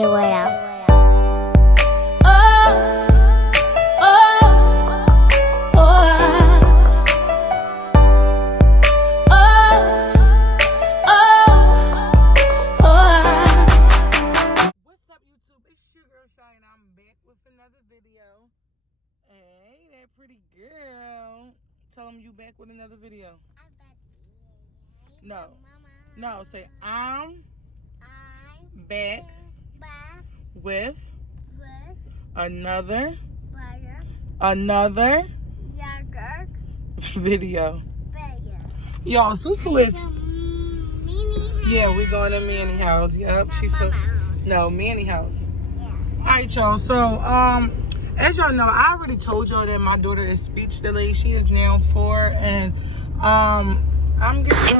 What's up, YouTube? It's your girl Shiya, and I'm back with another video. Hey, that pretty girl. Tell them you back with another video. No. No, say I'm back with another video. Y'all, Susu is, yeah, we going to Manny house. Yep, she's so, no, Manny house. All right, y'all. So, as y'all know, I already told y'all that my daughter is speech delayed. She is now 4, and I'm getting.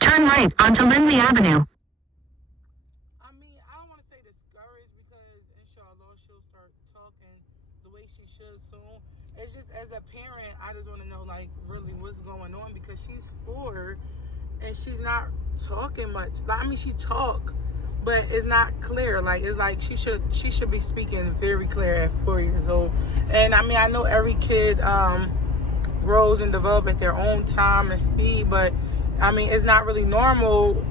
Turn right onto Lindley Avenue. I mean, I don't want to say discouraged because, inshallah, she'll start talking the way she should soon. It's just, as a parent, I just want to know, like, really what's going on, because she's 4 and she's not talking much. Like, I mean, she talk, but it's not clear. Like, it's like she should be speaking very clear at 4 years old. And I mean, I know every kid grows and develop at their own time and speed, but I mean, it's not really normal,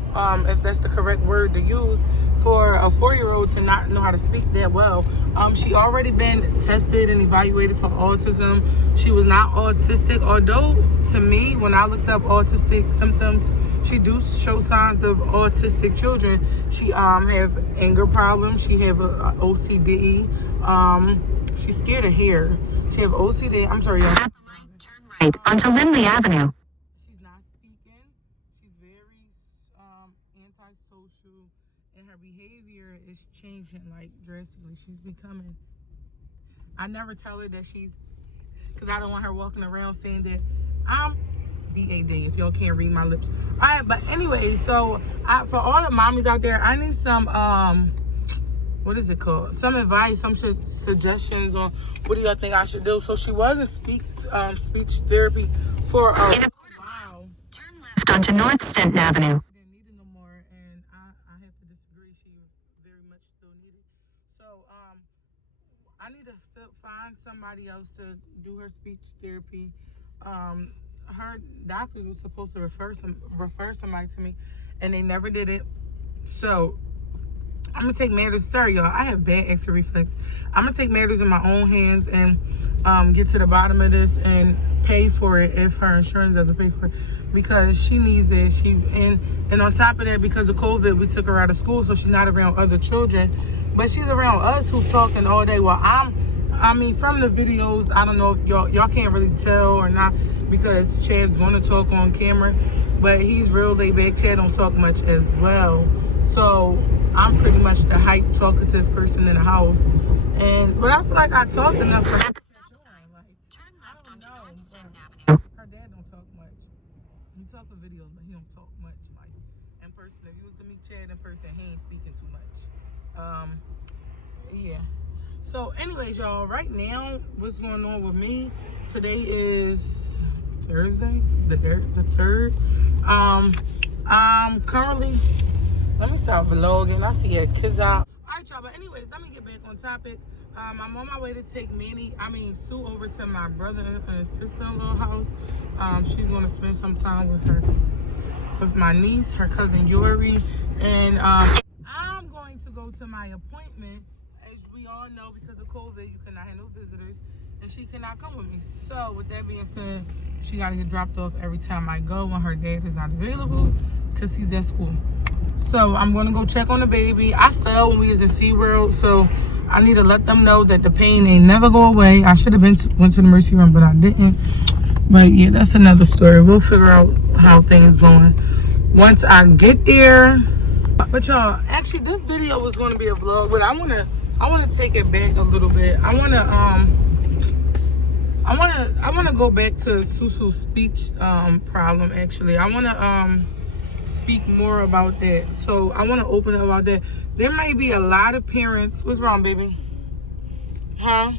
if that's the correct word to use, for a 4-year-old to not know how to speak that well. She already been tested and evaluated for autism. She was not autistic, although to me, when I looked up autistic symptoms, she do show signs of autistic children. She have anger problems. She have a OCD. She's scared of hair. She have OCD. I'm sorry, y'all. At the light, turn right onto Lindley Avenue. She's not speaking. She's very antisocial, and her behavior is changing like drastically. She's becoming. I never tell her that she's, because I don't want her walking around saying that I'm DAD, if y'all can't read my lips. All right, but anyway, so for all the mommies out there, I need some what is it called? Some advice, some suggestions on what do y'all think I should do. So she was in speech therapy for a while. Turn left onto North Stenton Avenue. She didn't need it no more, and I have to disagree. She very much still needed. So I need to find somebody else to do her speech therapy. Her doctors was supposed to refer somebody to me, and they never did it. So I'm gonna take matters. Sorry, y'all. I have bad extra reflex. I'm gonna take matters in my own hands and get to the bottom of this and pay for it if her insurance doesn't pay for it, because she needs it. And on top of that, because of COVID, we took her out of school, so she's not around other children, but she's around us who's talking all day. Well, I mean, from the videos, I don't know if y'all can't really tell or not, because Chad's gonna talk on camera, but he's real laid back. Chad don't talk much as well. So I'm pretty much the hype, talkative person in the house. But I feel like I talk enough for her. Turn left onto North Stenton Avenue. Her dad don't talk much. He talk for videos, but he don't talk much. Like, in person, if you was to meet Chad in person, he ain't speaking too much. Yeah. So anyways, y'all, right now, what's going on with me? Today is Thursday, the 3rd. I'm currently, let me start vlogging. I see kids out. All right, y'all, but anyways, let me get back on topic. I'm on my way to take Sue over to my brother and sister-in-law house. She's going to spend some time with my niece, her cousin Yuri, and I'm going to go to my appointment. As we all know, because of COVID, you cannot handle visitors, and she cannot come with me. So with that being said, she got to get dropped off every time I go when her dad is not available, because he's at school. So I'm going to go check on the baby. I fell when we was in SeaWorld, so I need to let them know that the pain ain't never go away. I should have went to the emergency room, but I didn't. But yeah, that's another story. We'll figure out how things going once I get there. But y'all, actually this video was going to be a vlog, but I want to take it back a little bit. I want to go back to Susu's speech problem. Actually, I want to speak more about that. So I want to open up about that. There may be a lot of parents. What's wrong, baby? Huh?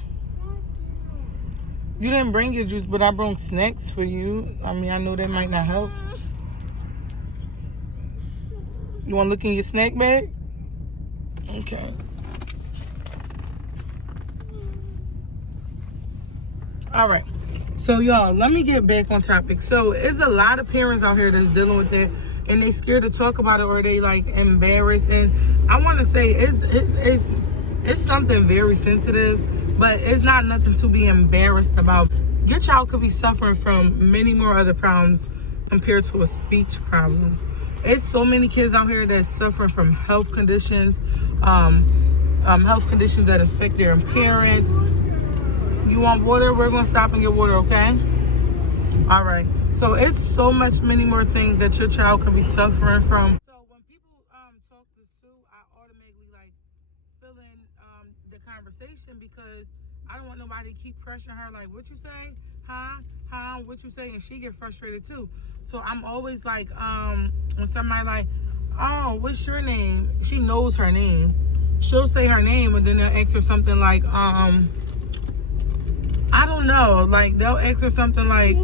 You didn't bring your juice, but I brought snacks for you. I mean, I know that might not help. You want to look in your snack bag? Okay. All right. So, y'all, let me get back on topic. So, it's a lot of parents out here that's dealing with it, and they scared to talk about it, or they like embarrassed. And I want to say it's something very sensitive, but it's not nothing to be embarrassed about. Your child could be suffering from many more other problems compared to a speech problem. It's so many kids out here that's suffering from health conditions, health conditions that affect their appearance. You want water? We're going to stop and get water, okay? All right. So it's so many more things that your child can be suffering from. So when people talk to Sue, I automatically like fill in the conversation because I don't want nobody to keep pressuring her like, what you say? Huh? What you say? And she get frustrated too. So I'm always like, when somebody like, oh, what's your name? She knows her name. She'll say her name and then they'll ask her something like, I don't know. Like, they'll ask her something like,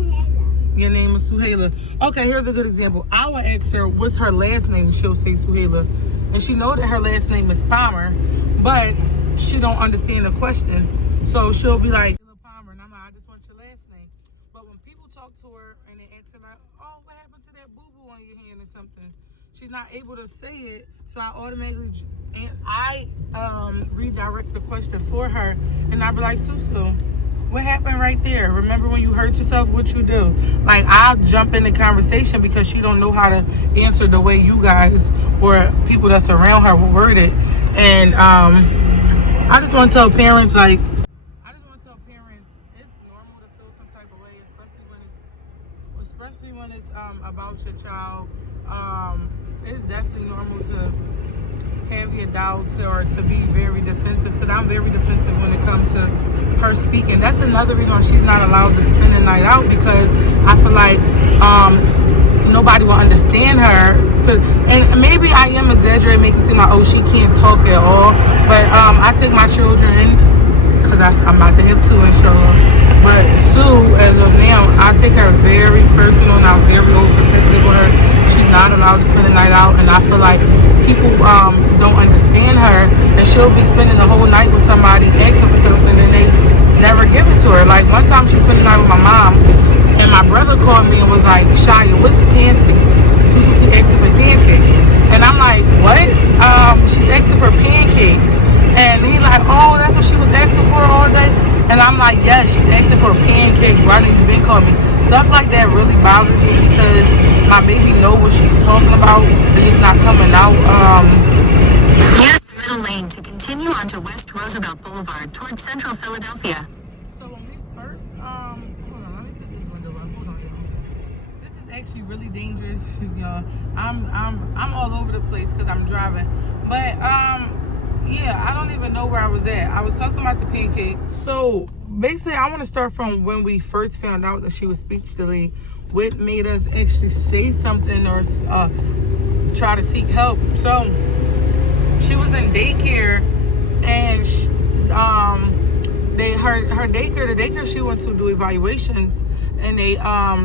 your name is Suhaila. Okay, here's a good example. I would ask her, what's her last name? She'll say Suhaila. And she know that her last name is Palmer, but she don't understand the question. So she'll be like, Palmer. And I'm like, I just want your last name. But when people talk to her and they ask her like, oh, what happened to that boo-boo on your hand or something? She's not able to say it. So I automatically, redirect the question for her. And I'll be like, Susu, what happened right there? Remember when you hurt yourself? What you do? Like, I'll jump in the conversation because she don't know how to answer the way you guys or people that's around her will word it. And I just want to tell parents, like, it's normal to feel some type of way, especially when it's about your child. It's definitely normal to have your doubts or to be very defensive, because I'm very defensive when it comes to her speaking. That's another reason why she's not allowed to spend the night out, because I feel like nobody will understand her. And maybe I am exaggerating, making it seem like, oh, she can't talk at all. But I take my children, because I'm about to have two, inshallah. But Sue, as of now, I take her very personal and I'm very overprotective with her. She's not allowed to spend the night out, and I feel like people don't understand her, and she'll be spending the whole night with somebody asking for something and they never give it to her. Like, one time she spent the night with my mom, and my brother called me and was like, Shiya, what's Tanty? Suzuki asking for Tanty. And I'm like, what? She's asking for pancakes. And he's like, oh, that's what she was asking for all day? And I'm like, yes, she's asking for pancakes. Why didn't you been call me? Stuff like that really bothers me because my baby know what she's talking about. It's just not coming out. Use the middle lane to continue onto West Roosevelt Boulevard towards Central Philadelphia. So when we first, hold on, let me put this window up. Hold on, y'all. This is actually really dangerous, y'all. I'm all over the place because I'm driving. But yeah, I don't even know where I was at. I was talking about the pancakes. So basically, I want to start from when we first found out that she was speech delayed. What made us actually say something or try to seek help? So she was in daycare, and her daycare, the daycare she went to do evaluations, and they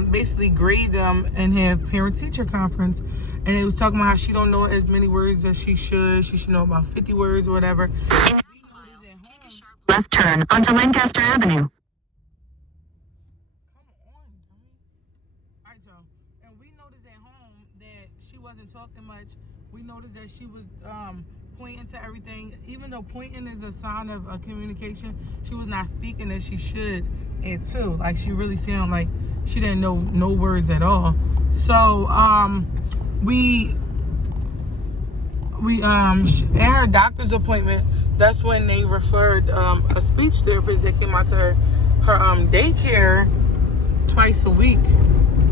basically grade them and have parent teacher conference, and they was talking about how she don't know as many words as she should. She should know about 50 words or whatever. Take a sharp left turn onto Lancaster Avenue. Come on, dummy. All right, y'all. And we noticed at home that she wasn't talking much. We noticed that she was pointing to everything. Even though pointing is a sign of communication, she was not speaking as she should. And too, like, she really sounded like she didn't know no words at all. So we at her doctor's appointment, that's when they referred a speech therapist that came out to her daycare twice a week.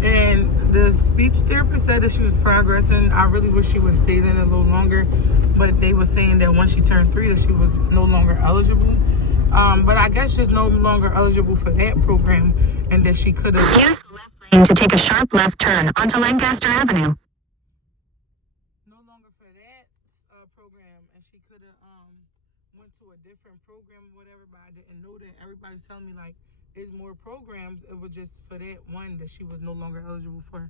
And the speech therapist said that she was progressing. I really wish she would have stayed in a little longer, but they were saying that once she turned 3 that she was no longer eligible. But I guess she's no longer eligible for that program, and that she could have Use the left lane to take a sharp left turn onto Lancaster Avenue. no longer for that program, and she could have went to a different program or whatever. But I didn't know that. Everybody's telling me like is more programs. It was just for that one that she was no longer eligible for.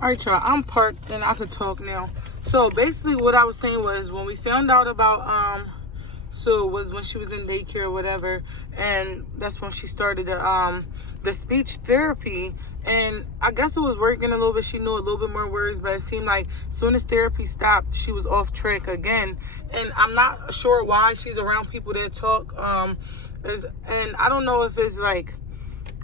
All right, y'all, I'm parked and I could talk now. So basically what I was saying was, when we found out about Sue, was when she was in daycare or whatever, and that's when she started the speech therapy. And I guess it was working a little bit. She knew a little bit more words, but it seemed like as soon as therapy stopped, she was off track again. And I'm not sure why she's around people that talk. And I don't know if it's like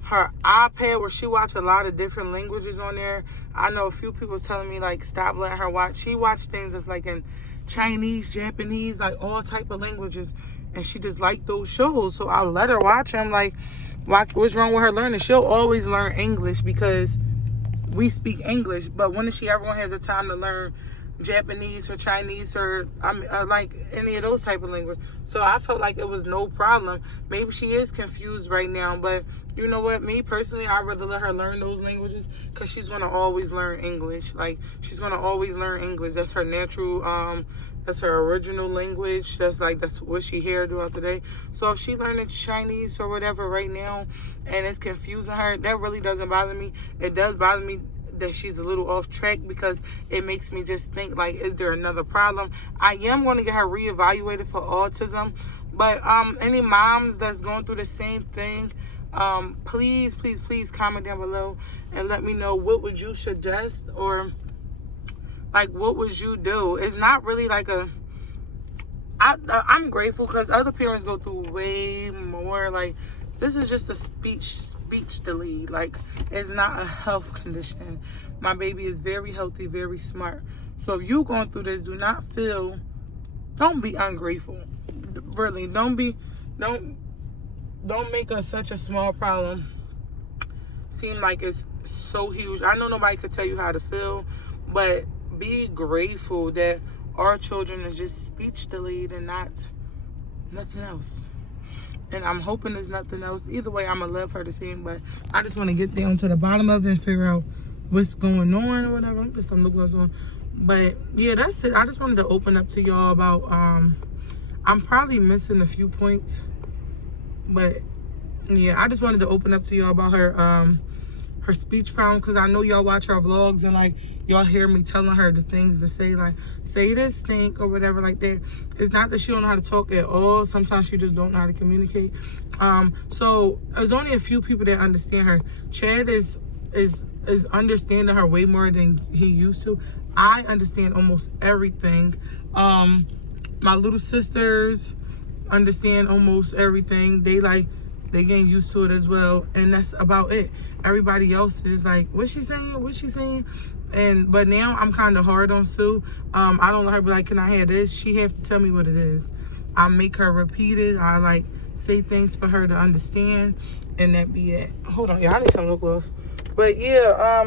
her iPad where she watch a lot of different languages on there. I know a few people was telling me, like, stop letting her watch. She watched things that's like in Chinese, Japanese, like all type of languages, and she just liked those shows. So I let her watch them. Like, what's wrong with her learning? She'll always learn English because we speak English, but when is she ever gonna have the time to learn Japanese or Chinese or like any of those type of language? So I felt like it was no problem. Maybe she is confused right now, but you know what? Me personally, I'd rather let her learn those languages because she's gonna always learn English. Like, she's gonna always learn English. That's her natural. That's her original language. That's what she hears throughout the day. So if she learning Chinese or whatever right now and it's confusing her, that really doesn't bother me. It does bother me that she's a little off track because it makes me just think, like, is there another problem? I am going to get her reevaluated for autism. But any moms that's going through the same thing, please comment down below and let me know, what would you suggest, or like, what would you do? It's not really like I'm grateful because other parents go through way more. Like, this is just a speech delay. Like, it's not a health condition. My baby is very healthy, very smart. So if you're going through this, don't be ungrateful. Really, don't make such a small problem seem like it's so huge. I know nobody could tell you how to feel, but be grateful that our children is just speech delayed and not nothing else. And I'm hoping there's nothing else. Either way, I'm gonna love her the same, but I just want to get down to the bottom of it and figure out what's going on or whatever. I'm put some lip gloss on. But yeah, that's it. I just wanted to open up to y'all about I'm probably missing a few points, but yeah, I just wanted to open up to y'all about her speech problem, because I know y'all watch her vlogs and like y'all hear me telling her the things to say, like say this stink or whatever like that. It's not that she don't know how to talk at all. Sometimes she just don't know how to communicate. So there's only a few people that understand her. Chad is understanding her way more than he used to. I understand almost everything. My little sisters understand almost everything. They getting used to it as well, and that's about it. Everybody else is like, what's she saying? But now I'm kind of hard on Sue. I don't let her be like, can I have this? She have to tell me what it is. I make her repeat it. I like say things for her to understand, and that be it. Hold on, yeah, I need some lip gloss. But yeah,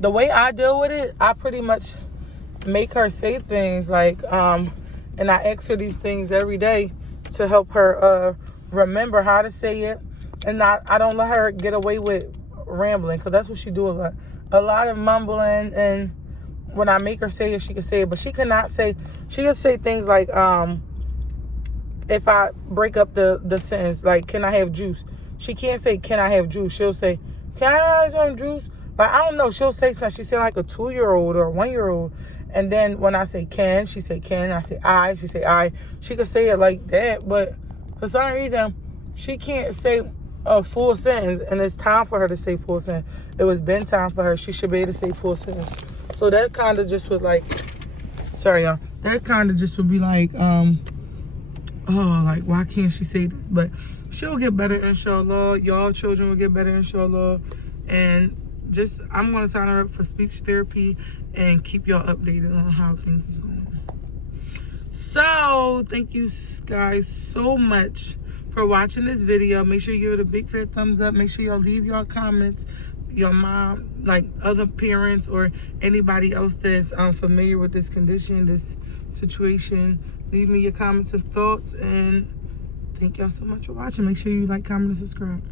the way I deal with it, I pretty much make her say things like, and I ask her these things every day to help her remember how to say it. And I don't let her get away with rambling, because that's what she do a lot of mumbling. And when I make her say it, she can say it, but she can say things like, if I break up the sentence, like, can I have juice? She can't say, can I have juice? She'll say, can I have some juice? Like, I don't know, she'll say something. She sound like a 2-year-old or a 1-year-old. And then when I say can, she say can. I say I, she say I. She could say it like that, but for some reason, she can't say a full sentence, and it's time for her to say full sentence. It was been time for her. She should be able to say full sentence. So that kind of just would like, sorry y'all, that kind of just would be like, oh, like, why can't she say this? But she'll get better, inshallah. Y'all children will get better, inshallah. And just, I'm going to sign her up for speech therapy and keep y'all updated on how things is going. So thank you guys so much for watching this video. Make sure you give it a big fat thumbs up. Make sure y'all leave your comments. Your mom, like other parents or anybody else that's familiar with this condition, this situation, leave me your comments and thoughts. And thank y'all so much for watching. Make sure you like, comment, and subscribe.